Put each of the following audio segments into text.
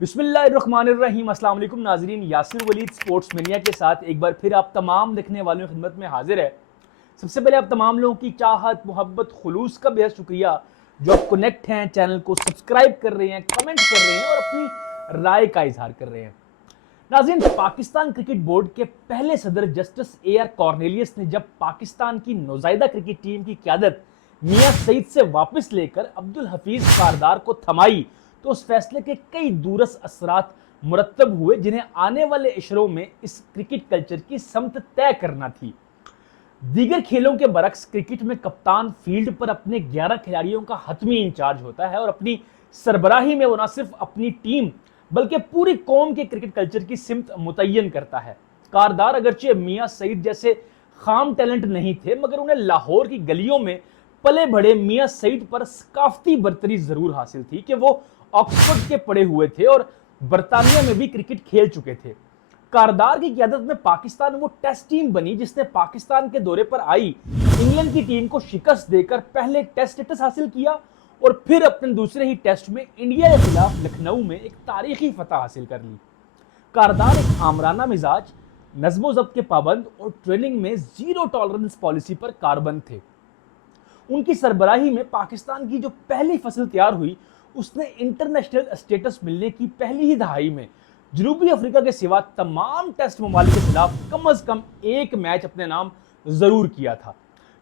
بسم اللہ الرحمن الرحیم۔ السلام علیکم ناظرین، یاسر ولید سپورٹس مینیا کے ساتھ ایک بار پھر آپ تمام دیکھنے والوں کی خدمت میں حاضر ہے۔ سب سے پہلے آپ تمام لوگوں کی چاہت، محبت، خلوص کا بہت شکریہ جو آپ کنیکٹ ہیں، چینل کو سبسکرائب کر رہے ہیں، کمنٹ کر رہے ہیں اور اپنی رائے کا اظہار کر رہے ہیں۔ ناظرین، پاکستان کرکٹ بورڈ کے پہلے صدر جسٹس اے آر کارنیلیس نے جب پاکستان کی نوزائیدہ کرکٹ ٹیم کی قیادت میاں سعید سے واپس لے کر عبدالحفیظ کاردار کو تھمائی تو اس فیصلے کے کئی دورس اثرات مرتب ہوئے جنہیں آنے والے اشروں میں اس کرکٹ کلچر کی سمت طے کرنا تھی۔ دیگر کھیلوں کے برعکس کرکٹ میں کپتان فیلڈ پر اپنے 11 کھلاڑیوں کا حتمی انچارج ہوتا ہے اور اپنی سربراہی میں وہ نہ صرف اپنی ٹیم بلکہ پوری قوم کے کرکٹ کلچر کی سمت متعین کرتا ہے۔ کاردار اگرچہ میاں سعید جیسے خام ٹیلنٹ نہیں تھے، مگر انہیں لاہور کی گلیوں میں پلے بڑے میاں سعید پر ثقافتی برتری ضرور حاصل تھی کہ وہ آکسفورڈ کے پڑھے ہوئے تھے اور برطانیہ میں بھی کرکٹ کھیل چکے تھے۔ کاردار کی قیادت میں پاکستان وہ ٹیسٹ ٹیم بنی جس نے پاکستان کے دورے پر آئی انگلینڈ کی ٹیم کو شکست دے کر پہلے ٹیسٹ سٹیٹس حاصل کیا اور پھر اپنے دوسرے ہی ٹیسٹ میں انڈیا کے خلاف لکھنؤ میں ایک تاریخی فتح حاصل کر لی۔ کاردار ایک آمرانہ مزاج، نظم و ضبط کے پابند اور ٹریننگ میں زیرو ٹالرنس پالیسی پر کاربند تھے۔ ان کی سربراہی میں پاکستان کی جو پہلی فصل تیار ہوئی اس نے انٹرنیشنل اسٹیٹس ملنے کی پہلی ہی دہائی میں جنوبی افریقہ کے سوا تمام ٹیسٹ ممالک کے خلاف کم از کم ایک میچ اپنے نام ضرور کیا تھا۔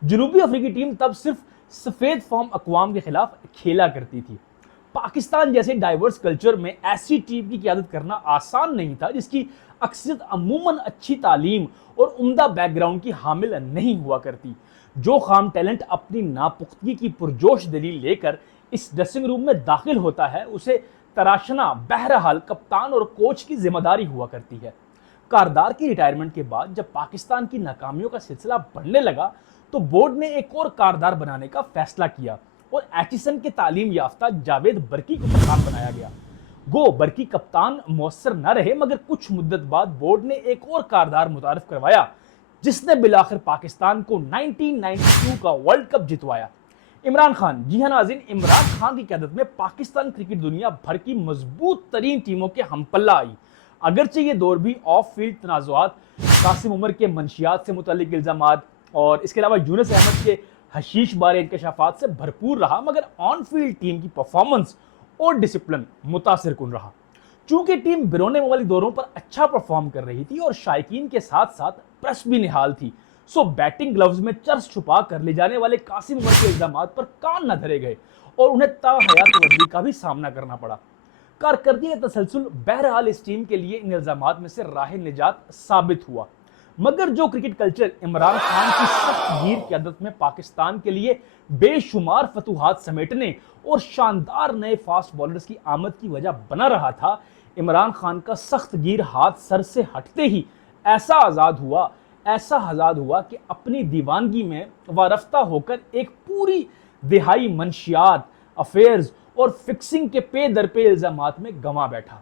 جنوبی افریقی ٹیم تب صرف سفید فام اقوام کے خلاف کھیلا کرتی تھی۔ پاکستان جیسے ڈائیورس کلچر میں ایسی ٹیم کی قیادت کرنا آسان نہیں تھا جس کی اکثریت عموماً اچھی تعلیم اور عمدہ بیک گراؤنڈ کی حامل نہیں ہوا کرتی۔ جو خام ٹیلنٹ اپنی ناپختگی کی پرجوش دلیل لے کر اس ڈریسنگ روم میں داخل ہوتا ہے اسے تراشنا بہرحال کپتان اور کوچ کی ذمہ داری ہوا کرتی ہے۔ کاردار کی ریٹائرمنٹ کے بعد جب پاکستان کی ناکامیوں کا سلسلہ بڑھنے لگا تو بورڈ نے ایک اور کاردار بنانے کا فیصلہ کیا اور ایچسن کے تعلیم یافتہ جاوید برکی کو کپتان بنایا گیا۔ گو برکی کپتان مؤثر نہ رہے مگر کچھ مدت بعد بورڈ نے ایک اور کاردار متعارف کروایا جس نے بالآخر پاکستان کو 1992 کا ورلڈ کپ جتوایا۔ عمران خان۔ جی ہاں ناظرین، عمران خان کی قیادت میں پاکستان کرکٹ دنیا بھر کی مضبوط ترین ٹیموں کے ہم پلہ آئی۔ اگرچہ یہ دور بھی آف فیلڈ تنازعات، قاسم عمر کے منشیات سے متعلق الزامات اور اس کے علاوہ یونس احمد کے حشیش بارے انکشافات سے بھرپور رہا، مگر آن فیلڈ ٹیم کی پرفارمنس اور ڈسپلن متاثر کن رہا۔ چونکہ ٹیم بیرون ممالک دوروں پر اچھا پرفارم کر رہی تھی اور شائقین کے ساتھ ساتھ پریس بھی نہال تھی، سو بیٹنگ گلوز میں چرس چھپا کر لے جانے والے قاسم عمر کے الزامات پر کان نہ دھرے گئے اور انہیں تا حیات وردی کا بھی سامنا کرنا پڑا۔ کارکردگی کا تسلسل بہرحال اس ٹیم کے لیے ان الزامات میں سے راہ نجات ثابت ہوا، مگر جو کرکٹ کلچر عمران خان کی سخت گیر قیادت میں پاکستان کے لیے بے شمار فتوحات سمیٹنے اور شاندار نئے فاسٹ بالرز کی آمد کی وجہ بنا رہا تھا، عمران خان کا سخت گیر ہاتھ سر سے ہٹتے ہی ایسا آزاد ہوا کہ اپنی دیوانگی میں وارفتہ ہو کر ایک پوری دہائی منشیات، افیئرز اور فکسنگ کے پے در پے الزامات میں گنوا بیٹھا۔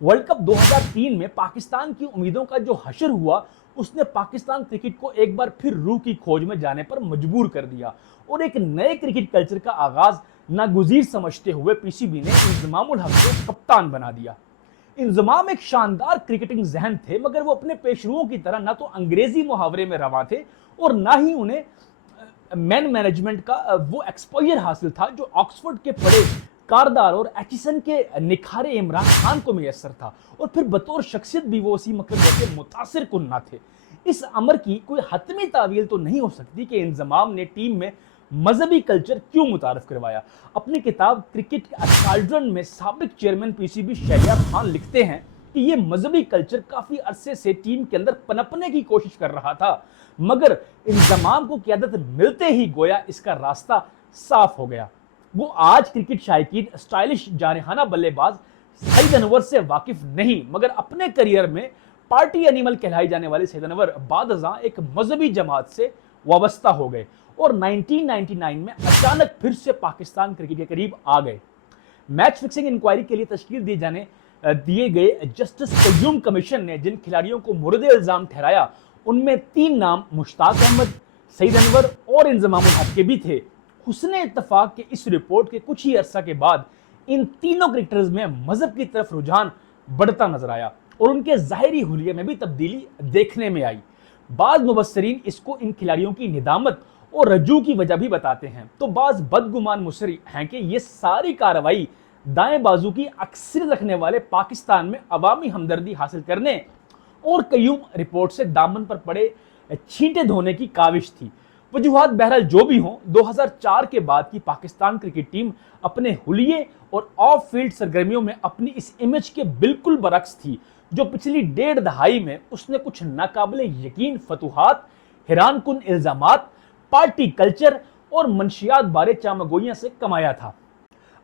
ورلڈ کپ 2003 میں پاکستان کی امیدوں کا جو حشر ہوا اس نے پاکستان کرکٹ کو ایک بار پھر روح کی کھوج میں جانے پر مجبور کر دیا اور ایک نئے کرکٹ کلچر کا آغاز ناگزیر سمجھتے ہوئے پی سی بی نے انضمام الحق کو کپتان بنا دیا۔ انضمام ایک شاندار کرکٹنگ ذہن تھے مگر وہ اپنے پیشروؤں کی طرح نہ تو انگریزی محاورے میں رواں تھے اور نہ ہی انہیں مین مینجمنٹ کا وہ ایکسپوئر حاصل تھا جو آکسفورڈ کے پڑھے کاردار اور ایچسن کے نکھارے عمران خان کو میسر تھا، اور پھر بطور شخصیت بھی وہ اسی مکرم جیسے متاثر کن نہ تھے۔ اس امر کی کوئی حتمی تعویل تو نہیں ہو سکتی کہ انضمام نے ٹیم میں مذہبی کلچر کیوں متعارف کروایا۔ اپنی کتاب کرکٹ کالڈرن میں سابق chairman P C B Shaharyar Khan لکھتے ہیں کہ یہ مذہبی کلچر کافی عرصے سے ٹیم کے اندر پنپنے کی کوشش کر رہا تھا، مگر انضمام کو قیادت ملتے ہی گویا اس کا راستہ صاف ہو گیا۔ وہ آج کرکٹ شائقین اسٹائلش جارحانہ بلے باز سعید انور سے واقف نہیں، مگر اپنے کریئر میں پارٹی اینیمل کہلائی جانے والے سعید انور بعد ازاں ایک مذہبی جماعت سے وابستہ ہو گئے اور 1999 میں اچانک پھر سے پاکستان کرکٹ کے قریب آ گئے۔ میچ فکسنگ انکوائری کے لیے تشکیل دیے گئے جسٹس قیوم کمیشن نے جن کھلاڑیوں کو مورد الزام ٹھہرایا ان میں 3 نام مشتاق احمد، سعید انور اور انضمام الحق کے بھی تھے۔ حسن اتفاق کے اس رپورٹ کے کچھ ہی عرصہ کے بعد ان تینوں کرکٹرز میں مذہب کی طرف رجحان بڑھتا نظر آیا اور ان کے ظاہری حلیے میں بھی تبدیلی دیکھنے میں آئی۔ بعض مبصرین اس کو ان کھلاڑیوں کی ندامت اور رجوع کی وجہ بھی بتاتے ہیں، تو بعض بدگمان مصری ہیں کہ یہ ساری کارروائی دائیں بازو کی اکثریت رکھنے والے پاکستان میں عوامی ہمدردی حاصل کرنے اور قیوم رپورٹ سے دامن پر پڑے چھینٹے دھونے کی کاوش تھی۔ وجوہات بہرحال جو بھی ہوں، 2004 کے بعد کی پاکستان کرکٹ ٹیم اپنے حلیے اور آف فیلڈ سرگرمیوں میں اپنی اس امیج کے بالکل برعکس تھی جو پچھلی ڈیڑھ دہائی میں اس نے کچھ ناقابل یقین فتوحات، حیران کن الزامات، پارٹی کلچر اور منشیات بارے چامگوئیاں سے کمایا تھا۔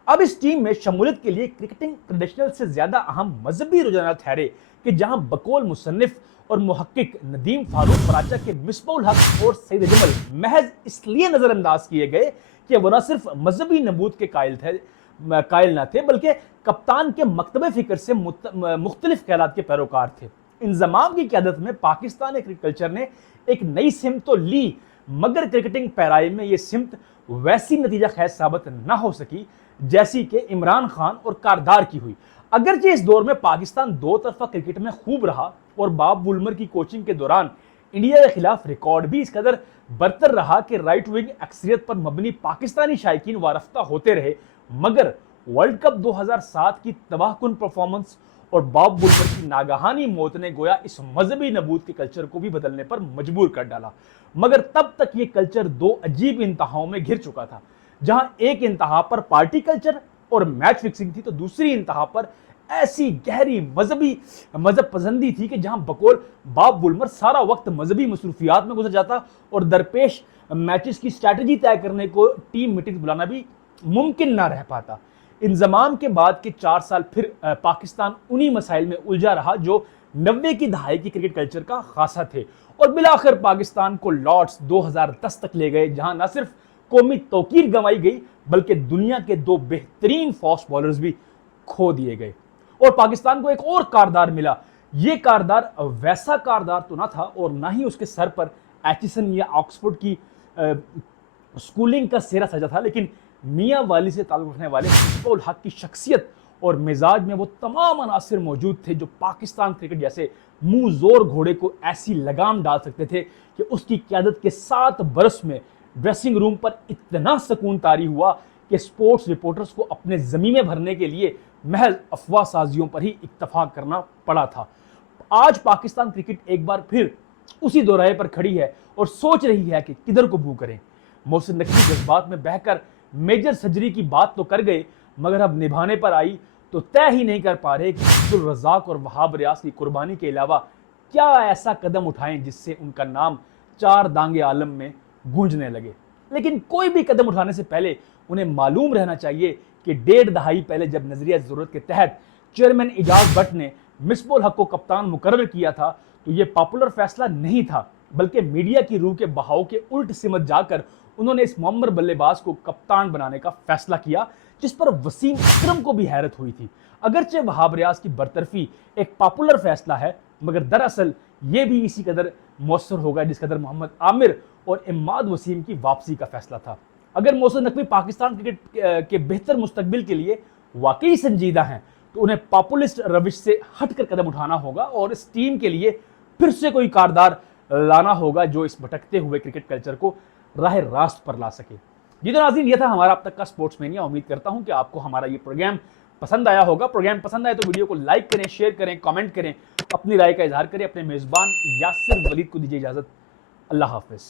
اب اس ٹیم میں شمولیت کے لیے کرکٹنگ ٹریڈیشنل سے زیادہ اہم مذہبی رجحانات ٹھہرے کہ جہاں بقول مصنف اور محقق ندیم فاروق پراچا کے مصباح الحق اور سعید اجمل محض اس لیے نظر انداز کیے گئے کہ وہ نہ صرف مذہبی نبوت کے قائل نہ تھے بلکہ کپتان کے مکتب فکر سے مختلف خیالات کے پیروکار تھے۔ انضمام کی قیادت میں پاکستانی کرکٹ کلچر نے ایک نئی سمت تو لی، مگر کرکٹنگ پیرائی میں یہ سمت ویسی نتیجہ خیز ثابت نہ ہو سکی جیسی کہ عمران خان اور کاردار کی ہوئی۔ اگرچہ اس دور میں پاکستان دو طرفہ کرکٹ میں خوب رہا اور باب وولمر کی کوچنگ کے دوران انڈیا کے خلاف ریکارڈ بھی اس قدر برتر رہا کہ رائٹ ونگ اکثریت پر مبنی پاکستانی شائقین وارفتہ ہوتے رہے، مگر ورلڈ کپ 2007 کی تباہ کن پرفارمنس اور باب وولمر کی ناگہانی موت نے گویا اس مذہبی نبوت کے کلچر کو بھی بدلنے پر مجبور کر ڈالا۔ مگر تب تک یہ کلچر دو عجیب انتہاؤں میں گھر چکا تھا، جہاں ایک انتہا پر پارٹی کلچر اور میچ فکسنگ تھی تو دوسری انتہا پر ایسی گہری مذہب پسندی تھی کہ جہاں بقول باب وولمر سارا وقت مذہبی مصروفیات میں گزر جاتا اور درپیش میچز کی اسٹریٹجی طے کرنے کو ٹیم میٹنگ بلانا بھی ممکن نہ رہ پاتا۔ انضمام کے بعد کے 4 سال پھر پاکستان انہی مسائل میں الجھا رہا جو 90 کی دہائی کی کرکٹ کلچر کا خاصہ تھے اور بالآخر پاکستان کو لارڈز 2010 تک لے گئے، جہاں نہ صرف قومی توقیر گنوائی گئی بلکہ دنیا کے 2 بہترین فاسٹ بالرز بھی کھو دیے گئے اور پاکستان کو ایک اور کاردار ملا۔ یہ کاردار ویسا کاردار تو نہ تھا اور نہ ہی اس کے سر پر ایچسن یا آکسفورڈ کی سکولنگ کا سہرا سجا تھا، لیکن میاں والی سے تعلق رکھنے والے مصباح الحق کی شخصیت اور مزاج میں وہ تمام عناصر موجود تھے جو پاکستان کرکٹ جیسے منہ زور گھوڑے کو ایسی لگام ڈال سکتے تھے کہ اس کی قیادت کے 7 برس میں ڈریسنگ روم پر اتنا سکون طاری ہوا کہ سپورٹس رپورٹرز کو اپنے ضمیمے بھرنے کے لیے محض افواہ سازیوں پر ہی اکتفا کرنا پڑا تھا۔ آج پاکستان کرکٹ ایک بار پھر اسی دوراہے پر کھڑی ہے اور سوچ رہی ہے کہ کدھر کو بو کریں۔ محسن نقوی جذبات میں بہہ کر میجر سرجری کی بات تو کر گئے، مگر اب نبھانے پر آئی تو طے ہی نہیں کر پا رہے کہ عبدالرزاق اور وہاب ریاض کی قربانی کے علاوہ کیا ایسا قدم اٹھائیں جس سے ان کا نام 4 دانگ عالم میں گونجنے لگے۔ لیکن کوئی بھی قدم اٹھانے سے پہلے انہیں معلوم رہنا چاہیے کہ 1.5 دہائی پہلے جب نظریہ ضرورت کے تحت چیئرمین اعجاز بٹ نے مصباح الحق کو کپتان مقرر کیا تھا تو یہ پاپولر فیصلہ نہیں تھا، بلکہ میڈیا کی روح کے بہاؤ کے الٹ سمت جا کر انہوں نے اس معمر بلے باز کو کپتان بنانے کا فیصلہ کیا، جس پر وسیم اکرم کو بھی حیرت ہوئی تھی۔ اگرچہ وہاب ریاض کی برطرفی ایک پاپولر فیصلہ ہے، مگر دراصل یہ بھی اسی قدر مؤثر ہوگا جس قدر محمد عامر اور اماد وسیم کی واپسی کا فیصلہ تھا۔ اگر محسن نقوی پاکستان کرکٹ کے بہتر مستقبل کے لیے واقعی سنجیدہ ہیں تو انہیں پاپولسٹ روش سے ہٹ کر قدم اٹھانا ہوگا اور اس ٹیم کے لیے پھر سے کوئی کاردار لانا ہوگا جو اس بھٹکتے ہوئے کرکٹ کلچر کو راہ راست پر لا سکے۔ جی تو ناظرین، یہ تھا ہمارا اب تک کا سپورٹس مینیا۔ امید کرتا ہوں کہ آپ کو ہمارا یہ پروگرام پسند آیا ہوگا۔ پروگرام پسند آئے تو ویڈیو کو لائک کریں، شیئر کریں، کامنٹ کریں، اپنی رائے کا اظہار کریں۔ اپنے میزبان یاسر ولید کو دیجیے اجازت۔ اللہ حافظ۔